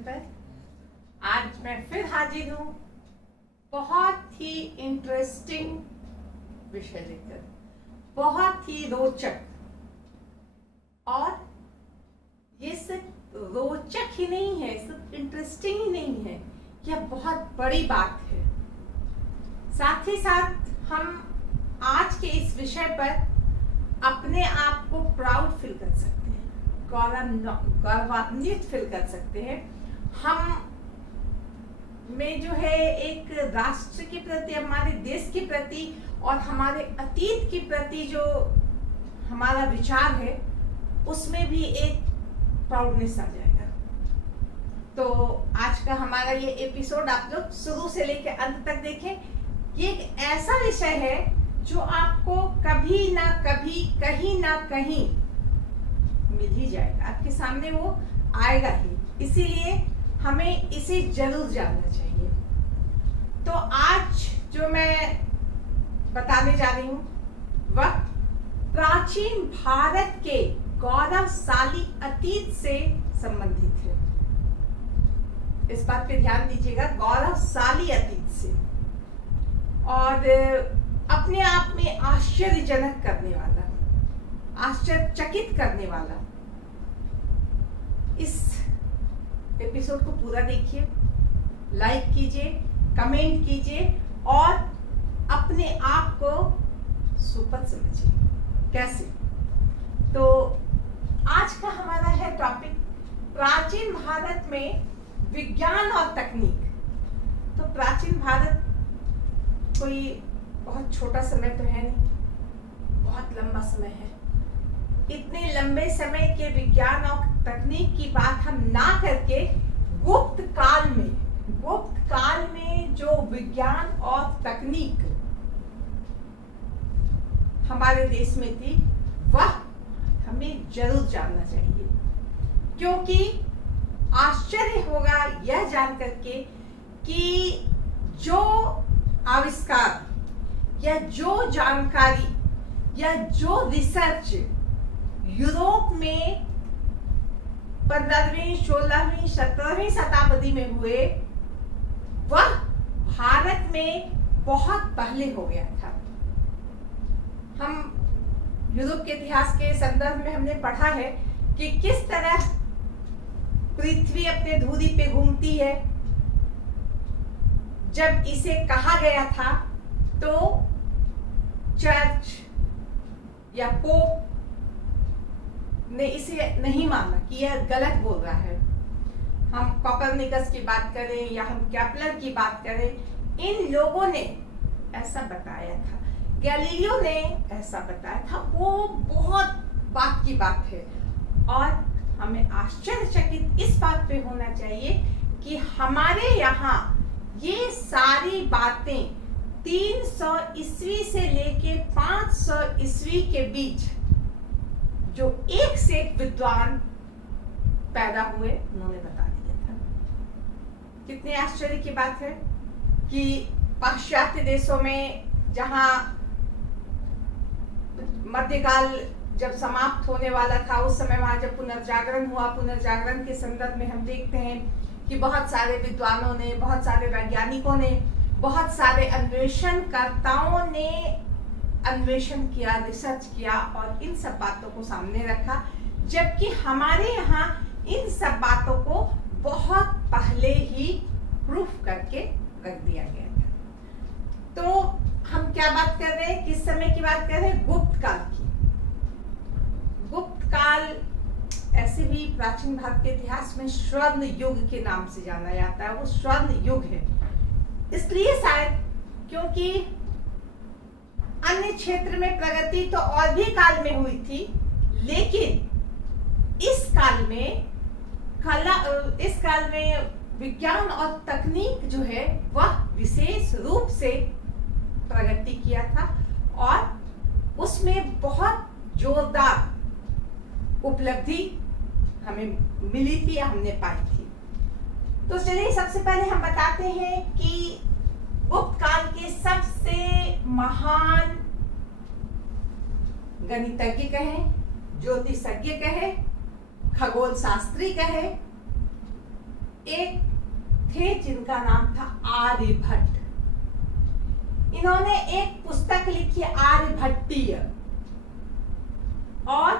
पर आज मैं फिर हाजिर हूँ बहुत ही इंटरेस्टिंग विषय लेकर, बहुत ही रोचक। और ये सिर्फ रोचक ही नहीं है, सिर्फ इंटरेस्टिंग ही नहीं है, यह बहुत बड़ी बात है। साथ ही साथ हम आज के इस विषय पर अपने आप को प्राउड फील कर सकते हैं, गौरवान्वित फील कर सकते हैं। हम में जो है एक राष्ट्र के प्रति, हमारे देश के प्रति और हमारे अतीत के प्रति जो हमारा विचार है, उसमें भी एक प्राउडनेस आ जाएगा। तो आज का हमारा ये एपिसोड आप लोग शुरू से लेकर अंत तक देखें। ये एक ऐसा विषय है जो आपको कभी ना कभी, कहीं ना कहीं मिल ही जाएगा, आपके सामने वो आएगा ही। इसीलिए हमें इसे जरूर जानना चाहिए। तो आज जो मैं बताने जा रही हूँ वह प्राचीन भारत के गौरवशाली अतीत से संबंधित है। इस बात पे ध्यान दीजिएगा, गौरवशाली अतीत से, और अपने आप में आश्चर्यजनक करने वाला, आश्चर्यचकित करने वाला। इस एपिसोड को पूरा देखिए, लाइक कीजिए, कमेंट कीजिए और अपने आप को सुपर समझिए। कैसे? तो आज का हमारा है टॉपिक प्राचीन भारत में विज्ञान और तकनीक। तो प्राचीन भारत कोई बहुत छोटा समय तो है नहीं, बहुत लंबा समय है। इतने लंबे समय के विज्ञान और तकनीक की बात हम ना करके गुप्त काल में जो विज्ञान और तकनीक हमारे देश में थी, वह हमें जरूर जानना चाहिए। क्योंकि आश्चर्य होगा यह जान करके कि जो आविष्कार या जो जानकारी या जो रिसर्च यूरोप में 15वीं, 16वीं, 17वीं शताब्दी में हुए, वह भारत में बहुत पहले हो गया था। हम यूरोप के इतिहास के संदर्भ में हमने पढ़ा है कि किस तरह पृथ्वी अपने धुरी पे घूमती है। जब इसे कहा गया था तो चर्च या पोप ने इसे नहीं माना कि यह गलत बोल रहा है। हम कोपरनिकस की बात करें या हम केपलर की बात करें, इन लोगों ने ऐसा बताया था, गैलीलियो ने ऐसा बताया था। वो बहुत बात की बात है और हमें आश्चर्यचकित इस बात पे होना चाहिए कि हमारे यहाँ ये सारी बातें 300 ईस्वी से लेके 500 ईस्वी के बीच जो एक से एक विद्वान पैदा हुए, उन्होंने बता दिया था। कितने आश्चर्य की बात है कि पाश्चात्य देशों में, जहां मध्यकाल जब समाप्त होने वाला था, उस समय वहां जब पुनर्जागरण हुआ, पुनर्जागरण के संदर्भ में हम देखते हैं कि बहुत सारे विद्वानों ने, बहुत सारे वैज्ञानिकों ने, बहुत सारे अन्वेषणकर्ताओं ने अन्वेषण किया, रिसर्च किया और इन सब बातों को सामने रखा। जबकि हमारे यहाँ इन सब बातों को बहुत पहले ही प्रूफ करके रख दिया गया था। तो हम क्या बात कर रहे हैं, किस समय की बात कर रहे हैं? गुप्त काल की। गुप्त काल ऐसे भी प्राचीन भारत के इतिहास में स्वर्ण युग के नाम से जाना जाता है। वो स्वर्ण युग है इसलिए शायद क्योंकि अन्य क्षेत्र में प्रगति तो और भी काल में हुई थी, लेकिन इस काल में विज्ञान और तकनीक जो है वह विशेष रूप से प्रगति किया था और उसमें बहुत जोरदार उपलब्धि हमें मिली थी या हमने पाई थी। तो चलिए सबसे पहले हम बताते हैं कि गुप्त काल के सबसे महान गणितज्ञ कहें, ज्योतिषज्ञ कहें, खगोल शास्त्री कहें, एक थे जिनका नाम था आर्यभट्ट। इन्होंने एक पुस्तक लिखी आर्यभट्टीय, और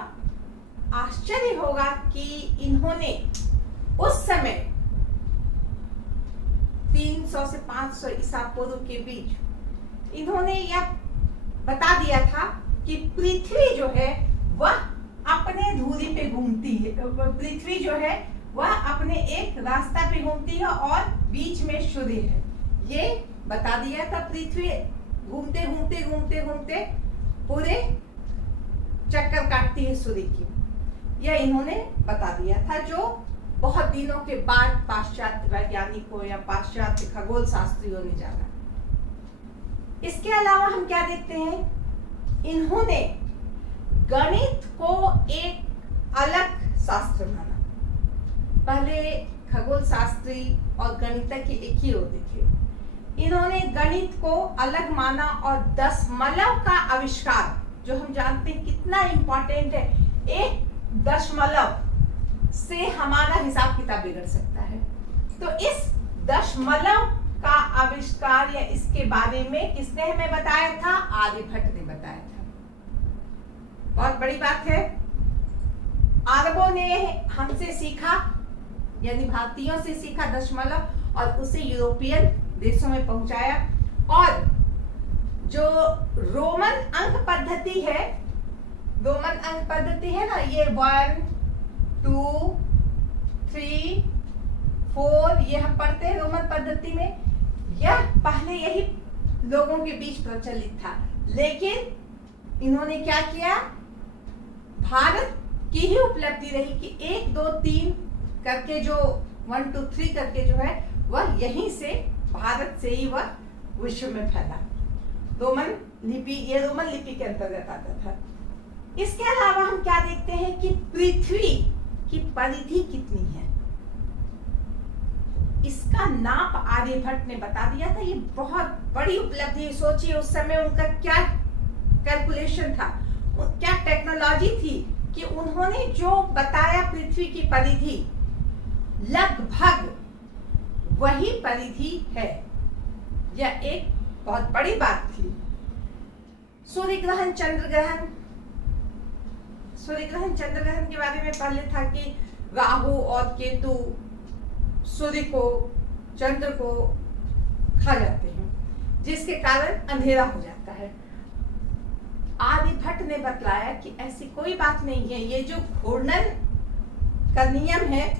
आश्चर्य होगा कि इन्होंने उस समय 300 से 500 ईसा पूर्व के बीच इन्होंने यह बता दिया था कि पृथ्वी जो है वह अपने धुरी पे घूमती है, पृथ्वी जो है वह अपने एक रास्ता पे घूमती है और बीच में सूर्य है। ये बता दिया था, पृथ्वी घूमते घूमते घूमते घूमते पूरे चक्कर काटती है सूर्य की। यह इन्होंने बता दिया था, जो बहुत दिनों के बाद पाश्चात्य वैज्ञानिकों या पाश्चात्य खगोल शास्त्रियों ने जाना। इसके अलावा हम क्या देखते हैं, इन्होंने गणित को एक अलग शास्त्र माना। पहले खगोल शास्त्री और गणितज्ञ एक ही होते थे, इन्होंने गणित को अलग माना और दशमलव का आविष्कार, जो हम जानते हैं कितना इंपॉर्टेंट है, एक दशमलव से हमारा हिसाब किताब बिगड़ सकता है। तो इस दशमलव का आविष्कार या इसके बारे में किसने हमें बताया था? आर्यभट्ट ने बताया था। बहुत बड़ी बात है। अरबों ने हमसे सीखा, यानी भारतीयों से सीखा दशमलव, और उसे यूरोपियन देशों में पहुंचाया। और जो रोमन अंक पद्धति है, रोमन अंक पद्धति है ना, ये 1 2 3 4 ये हम पढ़ते हैं रोमन पद्धति में। यह पहले यही लोगों के बीच प्रचलित था, लेकिन इन्होंने क्या किया, भारत की ही उपलब्धि रही कि 1 2 3 करके जो 1 2 3 करके जो है वह यहीं से, भारत से ही वह विश्व में फैला। रोमन लिपि, ये रोमन लिपि के अंतर्गत आता था। इसके अलावा हम क्या देखते हैं कि पृथ्वी की परिधि कितनी है, इसका नाप आर्यभट्ट ने बता दिया था। ये बहुत बड़ी उपलब्धि है। सोचिए उस समय उनका क्या कैलकुलेशन था, क्या टेक्नोलॉजी थी कि उन्होंने जो बताया पृथ्वी की परिधि लगभग वही परिधि है। यह एक बहुत बड़ी बात थी। सूर्य ग्रहण, चंद्र ग्रहण, सूर्य ग्रहण चंद्र ग्रहण के बारे में पहले था कि राहु और केतु सूर्य को, चंद्र को खा जाते हैं, जिसके कारण अंधेरा हो जाता है। आर्यभट्ट ने बतलाया कि ऐसी कोई बात नहीं है, ये जो घूर्णन का नियम है,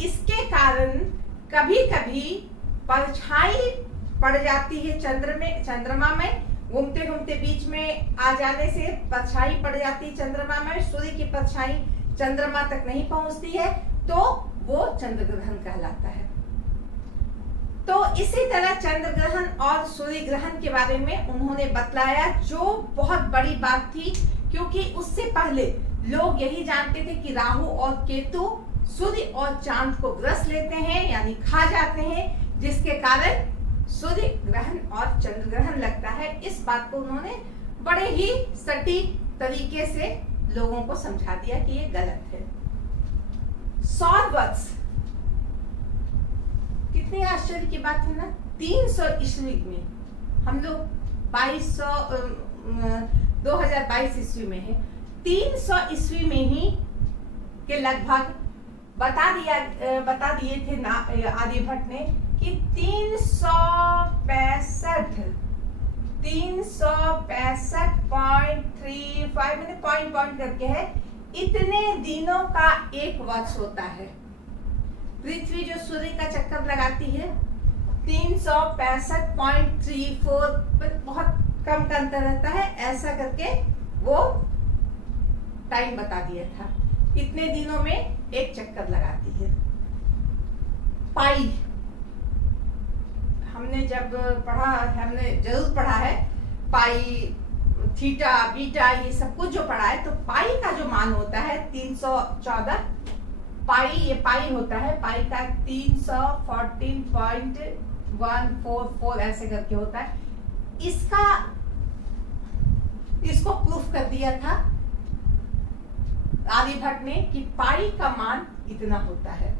इसके कारण कभी कभी परछाई पड़ जाती है चंद्रमा में, घूमते घूमते बीच में आ जाने से परछाई पड़ जाती है चंद्रमा में, सूर्य की परछाई चंद्रमा तक नहीं पहुंचती है, तो वो चंद्र ग्रहण कहलाता है। तो इसी तरह चंद्र ग्रहण और सूर्य ग्रहण के बारे में उन्होंने बतलाया, जो बहुत बड़ी बात थी, क्योंकि उससे पहले लोग यही जानते थे कि राहु और केतु सूर्य और चांद को ग्रस लेते हैं, यानी खा जाते हैं, जिसके कारण सूर्य ग्रहण और चंद्र ग्रहण लगता है। इस बात को उन्होंने बड़े ही सटीक तरीके से लोगों को समझा दिया कि ये गलत है। सौर वर्ष, कितनी आश्चर्य की बात है ना। 300 ईस्वी में हम लोग 2022 ईस्वी में है, 300 ईस्वी में ही के लगभग बता दिए थे आर्यभट्ट ने कि 365.35 मैंने पॉइंट करके है, इतने दिनों का एक वर्ष होता है। पृथ्वी जो सूर्य का चक्कर लगाती है 365.34, बहुत कम का अंतर रहता है, ऐसा करके वो टाइम बता दिया था, इतने दिनों में एक चक्कर लगाती है। पाई हमने जब पढ़ा, हमने जरूर पढ़ा है, पाई, थीटा, बीटा, ये सब कुछ जो पढ़ा है, तो पाई का जो मान होता है 314 पाई, ये पाई होता है, पाई का 314.144 ऐसे करके होता है। इसको प्रूफ कर दिया था आर्यभट्ट ने कि पाई का मान इतना होता है।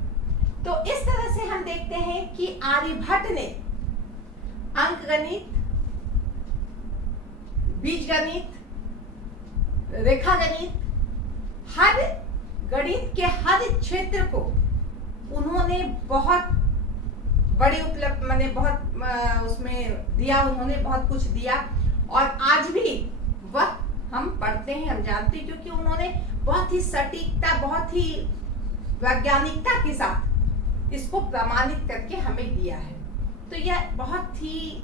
तो इस तरह देखते हैं कि आर्यभट्ट ने अंकगणित, बीजगणित, रेखागणित, हर गणित के हर क्षेत्र को उन्होंने बहुत बड़ी उपलब्धि माने बहुत उसमें दिया, उन्होंने बहुत कुछ दिया और आज भी वह हम पढ़ते हैं, हम जानते हैं, क्योंकि उन्होंने बहुत ही सटीकता, बहुत ही वैज्ञानिकता के साथ इसको प्रमाणित करके हमें दिया है। तो यह बहुत ही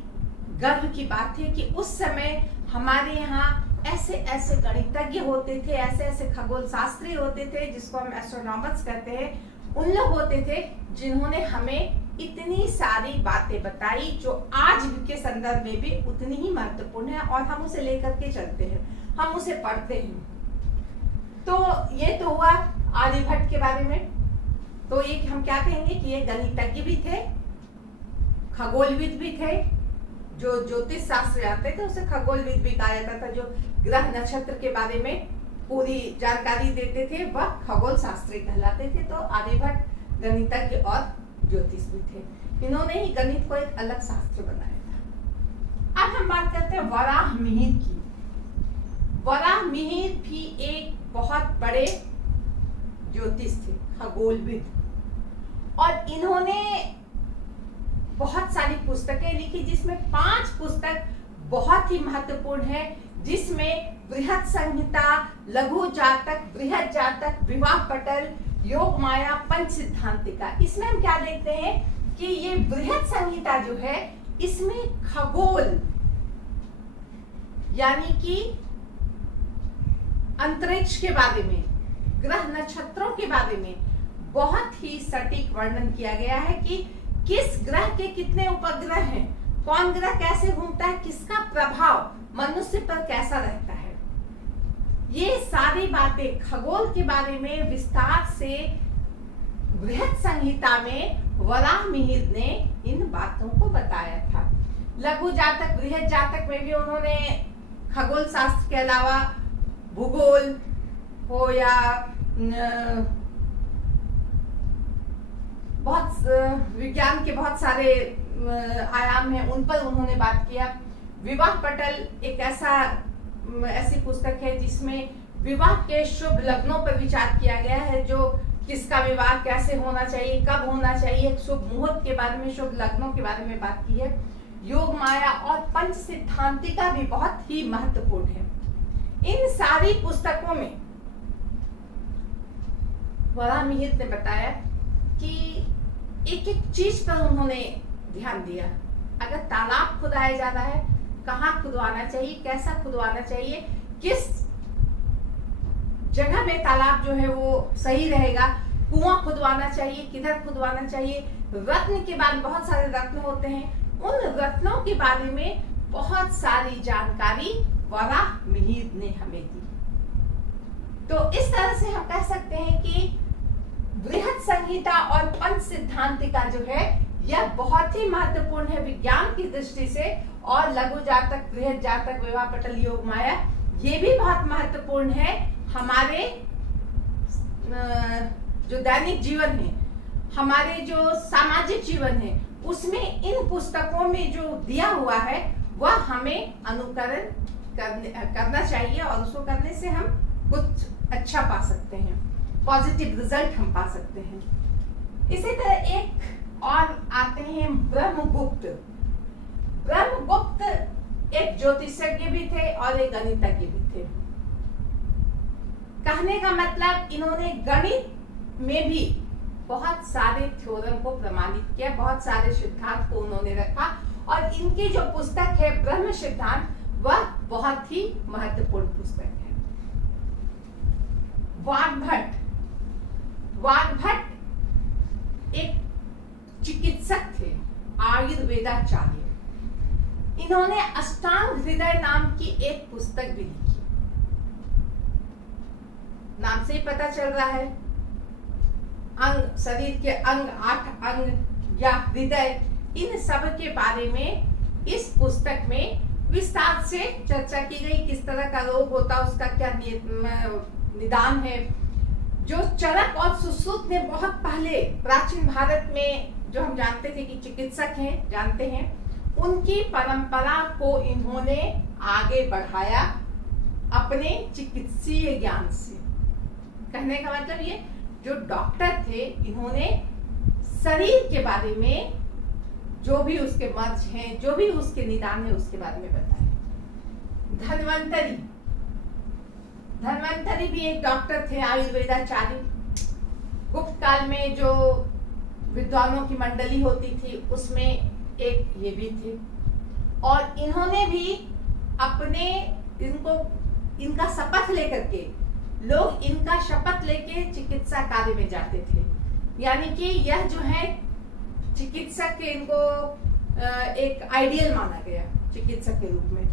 गर्व की बात है कि उस समय हमारे यहाँ ऐसे ऐसे गणितज्ञ होते थे, ऐसे ऐसे खगोल शास्त्री होते थे जिसको हम एस्ट्रोनॉमर्स कहते हैं, उन लोग होते थे जिन्होंने हमें इतनी सारी बातें बताई जो आज के संदर्भ में भी उतनी ही महत्वपूर्ण है और हम उसे लेकर के चलते हैं, हम उसे पढ़ते हैं। तो ये तो हुआ आर्यभट्ट के बारे में। तो ये हम क्या कहेंगे कि ये गणितज्ञ भी थे, खगोलविद भी थे, जो ज्योतिष शास्त्र जानते थे उसे खगोलविद भी कहा जाता था, जो ग्रह नक्षत्र के बारे में पूरी जानकारी देते थे वह खगोल शास्त्री कहलाते थे। तो आर्यभट्ट गणितज्ञ और ज्योतिष भी थे, इन्होंने ही गणित को एक अलग शास्त्र बनाया था। अब हम बात करते हैं वराहमिहिर की। वराहमिहिर भी एक बहुत बड़े ज्योतिष थे, खगोलविद, और इन्होंने बहुत सारी पुस्तकें लिखी जिसमें 5 पुस्तक बहुत ही महत्वपूर्ण है, जिसमें बृहद संहिता, लघु जातक, बृहद जातक, विवाह पटल, योग माया, पंच सिद्धांतिका। इसमें हम क्या देखते हैं कि ये बृहद संहिता जो है इसमें खगोल यानी कि अंतरिक्ष के बारे में, ग्रह नक्षत्रों के बारे में बहुत ही सटीक वर्णन किया गया है कि किस ग्रह के कितने उपग्रह हैं, कौन ग्रह कैसे घूमता है, किसका प्रभाव मनुष्य पर कैसा रहता है। ये सारी बातें खगोल के बारे में विस्तार से बृहद संहिता में वराहमिहिर ने इन बातों को बताया था। लघु जातक, बृहद जातक में भी उन्होंने खगोल शास्त्र के अलावा भूगोल हो या बहुत विज्ञान के बहुत सारे आयाम हैं, उन पर उन्होंने बात किया। विवाह पटल एक ऐसी पुस्तक है जिसमें विवाह के शुभ लग्नों पर विचार किया गया है, जो किसका विवाह कैसे होना चाहिए, कब होना चाहिए, शुभ मुहूर्त के बारे में, शुभ लग्नों के बारे में बात की है। योग माया और पंच सिद्धांतिका भी बहुत ही महत्वपूर्ण है। इन सारी पुस्तकों में वराहमिहिर ने बताया कि एक एक चीज पर उन्होंने ध्यान दिया। अगर तालाब खुदाया जा रहा है, कहाँ खुदवाना चाहिए, कैसा खुदवाना चाहिए, किस जगह में तालाब जो है वो सही रहेगा, कुआं खुदवाना चाहिए, किधर खुदवाना चाहिए, रत्न के बाद बहुत सारे रत्न होते हैं, उन रत्नों के बारे में बहुत सारी जानकारी वराहमिहिर ने हमें दी। तो इस तरह से हम कह सकते हैं कि बृहद संहिता और पंच सिद्धांतिका जो है यह बहुत ही महत्वपूर्ण है विज्ञान की दृष्टि से, और लघु जातक, बृहद जातक, विवाह पटल, योग माया ये भी बहुत महत्वपूर्ण है हमारे जो दैनिक जीवन है, हमारे जो सामाजिक जीवन है, उसमें इन पुस्तकों में जो दिया हुआ है वह हमें अनुकरण करना चाहिए और उसको करने से हम कुछ अच्छा पा सकते हैं, पॉजिटिव रिजल्ट हम पा सकते हैं। इसी तरह एक और आते हैं ब्रह्मगुप्त। ब्रह्मगुप्त एक ज्योतिषज्ञ भी थे और एक गणितज्ञ भी थे। कहने का मतलब इन्होंने गणित में भी बहुत सारे थ्योरम को प्रमाणित किया, बहुत सारे सिद्धांत को उन्होंने रखा, और इनकी जो पुस्तक है ब्रह्म सिद्धांत वह बहुत ही महत्वपूर्ण पुस्तक है। वाग्भट, वाग्भट एक चिकित्सक थे, आयुर्वेदाचार्य। इन्होंने अष्टांग हृदय नाम की एक पुस्तक भी लिखी। नाम से ही पता चल रहा है अंग, शरीर के अंग, 8 अंग या हृदय, इन सब के बारे में इस पुस्तक में विस्तार से चर्चा की गई। किस तरह का रोग होता है, उसका क्या निदान है। जो चरक और सुश्रुत ने बहुत पहले प्राचीन भारत में जो हम जानते थे कि चिकित्सक हैं, जानते हैं, उनकी परंपरा को इन्होंने आगे बढ़ाया अपने चिकित्सीय ज्ञान से। कहने का मतलब ये, जो डॉक्टर थे इन्होंने शरीर के बारे में जो भी उसके मर्ज हैं, जो भी उसके निदान है, उसके बारे में बताया। धन्वंतरी, धन्वंतरी भी एक डॉक्टर थे, आयुर्वेदाचार्य। गुप्त काल में जो विद्वानों की मंडली होती थी उसमें एक ये भी थे, और इन्होंने भी अपने इनका शपथ लेकर के, लोग इनका शपथ लेके चिकित्सा कार्य में जाते थे। यानी कि यह जो है चिकित्सक के, इनको एक आइडियल माना गया चिकित्सक के रूप में।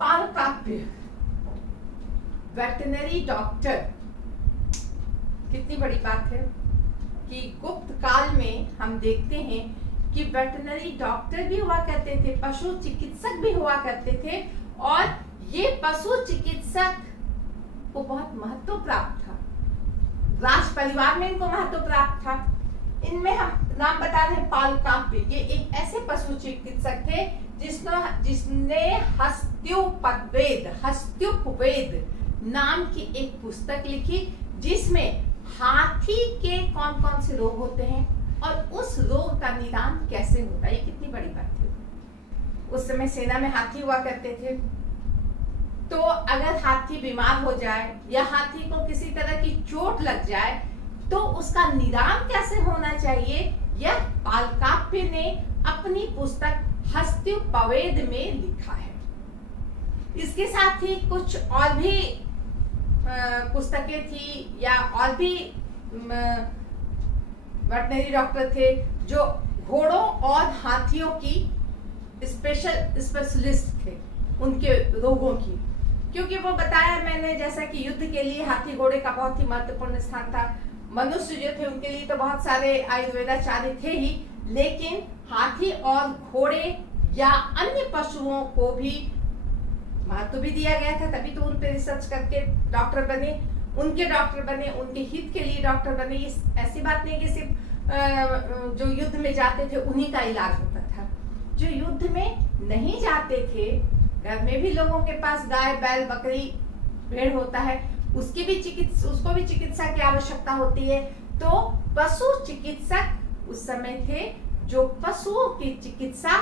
पालकाप्य, वेटरनरी डॉक्टर, कितनी बड़ी बात है कि गुप्त काल में हम देखते हैं कि वेटरनरी डॉक्टर भी हुआ करते थे, पशु चिकित्सक भी हुआ करते थे, और ये पशु चिकित्सक को बहुत महत्व प्राप्त था। राज परिवार में इनको महत्व प्राप्त था। इनमें हम नाम बता रहे हैं पालकाप्य, ये एक ऐसे पशु चिकित्सक थे जिसने हस्तुपवेद नाम की एक पुस्तक लिखी, जिसमें हाथी के कौन कौन से रोग होते हैं और उस रोग का निदान कैसे होता है। ये कितनी बड़ी बात है। उस समय सेना में हाथी हुआ करते थे, तो अगर हाथी बीमार हो जाए या हाथी को किसी तरह की चोट लग जाए तो उसका निदान कैसे होना चाहिए, यह पालकाप्य ने अपनी पुस्तक हस्तुपवेद में लिखा है। इसके साथ ही कुछ और भी पुस्तकें थी या और भी वेटरनरी डॉक्टर थे जो घोड़ों और हाथियों की स्पेशलिस्ट थे, उनके रोगों की। क्योंकि वो बताया मैंने जैसा कि युद्ध के लिए हाथी घोड़े का बहुत ही महत्वपूर्ण स्थान था। मनुष्य जो थे उनके लिए तो बहुत सारे आयुर्वेदाचार्य थे ही, लेकिन हाथी और घोड़े या अन्य पशुओं को भी महत्व भी दिया गया था। तभी तो उन पे रिसर्च करके डॉक्टर बने, उनके डॉक्टर बने, उनके हित के लिए डॉक्टर बने। ऐसी बात नहीं कि सिर्फ जो युद्ध में जाते थे उन्हीं का इलाज होता था। जो युद्ध में नहीं जाते थे, घर में भी लोगों के पास गाय बैल बकरी भेड़ होता है, उसको भी चिकित्सा की आवश्यकता होती है। तो पशु चिकित्सक उस समय थे जो पशुओं की चिकित्सा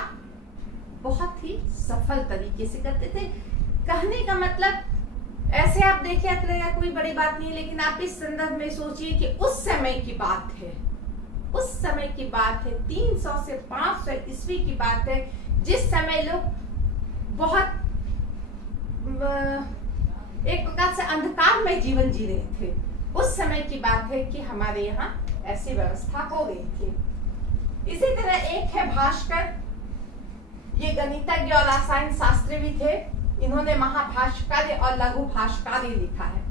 बहुत ही सफल तरीके से करते थे। कहने का मतलब ऐसे आप देखिए लगेगा कोई बड़ी बात नहीं है, लेकिन आप इस संदर्भ में सोचिए कि उस समय की बात है, उस समय की बात है, 300 से 500 ईस्वी की बात है, जिस समय लोग बहुत एक प्रकार से अंधकार में जीवन जी रहे थे। उस समय की बात है कि हमारे यहाँ ऐसी व्यवस्था हो गई थी। इसी तरह एक है भास्कर, ये गणितज्ञ और रसायन शास्त्री भी थे। इन्होंने महाभाष्यकार्य और लघु भाष्यकार्य लिखा है।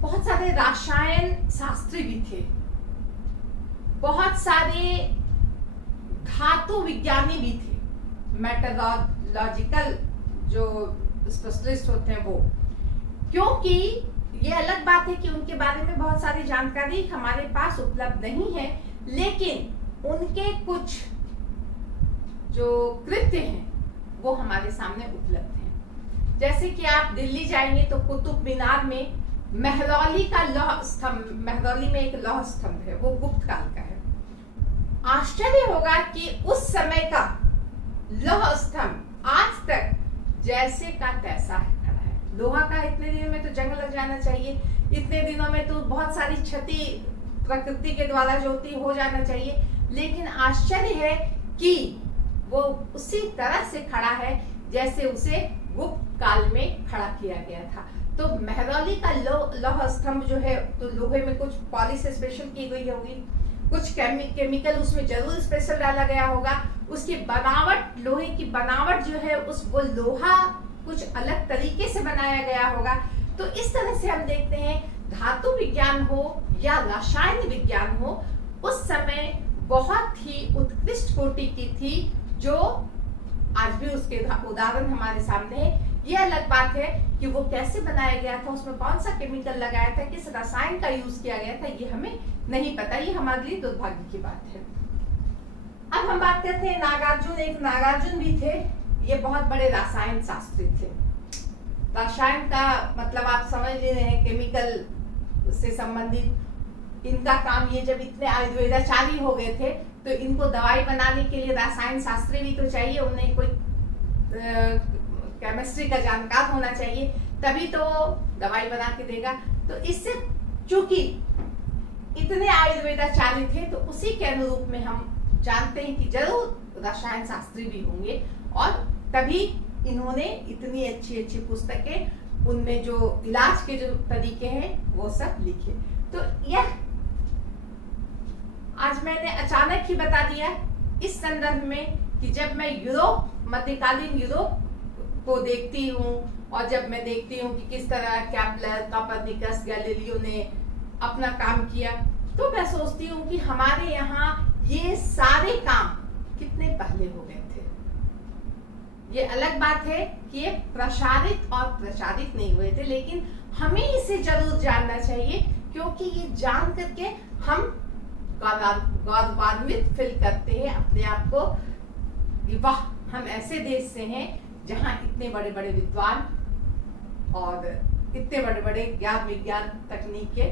बहुत सारे रसायन शास्त्री भी थे, बहुत सारे धातु विज्ञानी भी थे, मेटलॉजिकल जो स्पेशलिस्ट होते हैं वो। क्योंकि ये अलग बात है कि उनके बारे में बहुत सारी जानकारी हमारे पास उपलब्ध नहीं है, लेकिन उनके कुछ जो कृत्य हैं वो हमारे सामने उपलब्ध हैं। जैसे कि आप दिल्ली जाएंगे तो कुतुब मीनार में मेहरौली का लौह स्तंभ, मेहरौली में एक लौह स्तंभ है, वो गुप्त काल का है। आश्चर्य होगा कि उस समय का लौह स्तंभ आज तक जैसे का तैसा खड़ा है। लोहा का इतने दिनों में तो जंग लग जाना चाहिए, इतने दिनों में तो बहुत सारी क्षति प्रकृति के द्वारा जो होती हो जाना चाहिए, लेकिन आश्चर्य है कि वो उसी तरह से खड़ा है जैसे उसे गुप्त काल में खड़ा किया गया था। तो मेहरौली का लौह स्तंभ जो है, तो लोहे में कुछ पॉलिश स्पेशल की गई होगी, कुछ केमिकल उसमें जरूर स्पेशल डाला गया होगा। उसकी बनावट, लोहे की बनावट जो है वो लोहा कुछ अलग तरीके से बनाया गया होगा। तो इस तरह से हम देखते हैं धातु विज्ञान हो या रसायन विज्ञान हो, उस समय बहुत ही उत्कृष्ट कोटि की थी, जो आज भी उसके उदाहरण हमारे सामने है ये अलग बात है कि वो कैसे बनाया गया था, उसमें कौन सा केमिकल लगाया था, किस रसायन का यूज किया गया था, ये हमें नहीं पता। ये हमारे लिए दुर्भाग्य की बात है। अब हम बात करते हैं नागार्जुन। एक नागार्जुन भी थे, ये बहुत बड़े रसायन शास्त्री थे। रसायन का मतलब आप समझ ले रहे हैं, केमिकल से संबंधित इनका काम। ये जब इतने आयुर्वेदाचार्य हो गए थे तो इनको दवाई बनाने के लिए रसायन शास्त्री भी तो चाहिए, उन्हें कोई केमिस्ट्री का जानकार होना चाहिए, तभी तो दवाई बना के देगा। तो इससे चूंकि इतने आयुर्वेदाचार्य थे तो उसी के अनुरूप में हम जानते हैं कि जरूर रसायन शास्त्री भी होंगे, और तभी इन्होंने इतनी अच्छी अच्छी पुस्तकें, उनमें जो इलाज के जो तरीके हैं वो सब लिखे। तो यह आज मैंने अचानक ही बता दिया इस संदर्भ में कि जब मैं यूरोप, मध्यकालीन यूरोप को देखती हूँ, और जब मैं देखती हूँ कि किस तरह केपलर, कोपर्निकस, गैलीलियो ने अपना काम किया, तो मैं सोचती हूँ कि हमारे यहाँ ये सारे काम कितने पहले हो गए थे। ये अलग बात है कि ये प्रसारित और प्रचारित नहीं हुए थे, लेकिन हमें इसे जरूर जानना चाहिए, क्योंकि ये जान करके हम गौरवान्वित फील करते हैं अपने आप को कि वाह, हम ऐसे देश से हैं जहां इतने बड़े बड़े विद्वान और इतने बड़े बड़े ज्ञान विज्ञान तकनीक के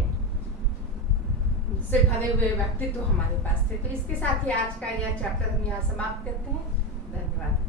से भरे हुए व्यक्तित्व हमारे पास थे। तो इसके साथ ही आज का यह चैप्टर हम यहाँ समाप्त करते हैं। धन्यवाद।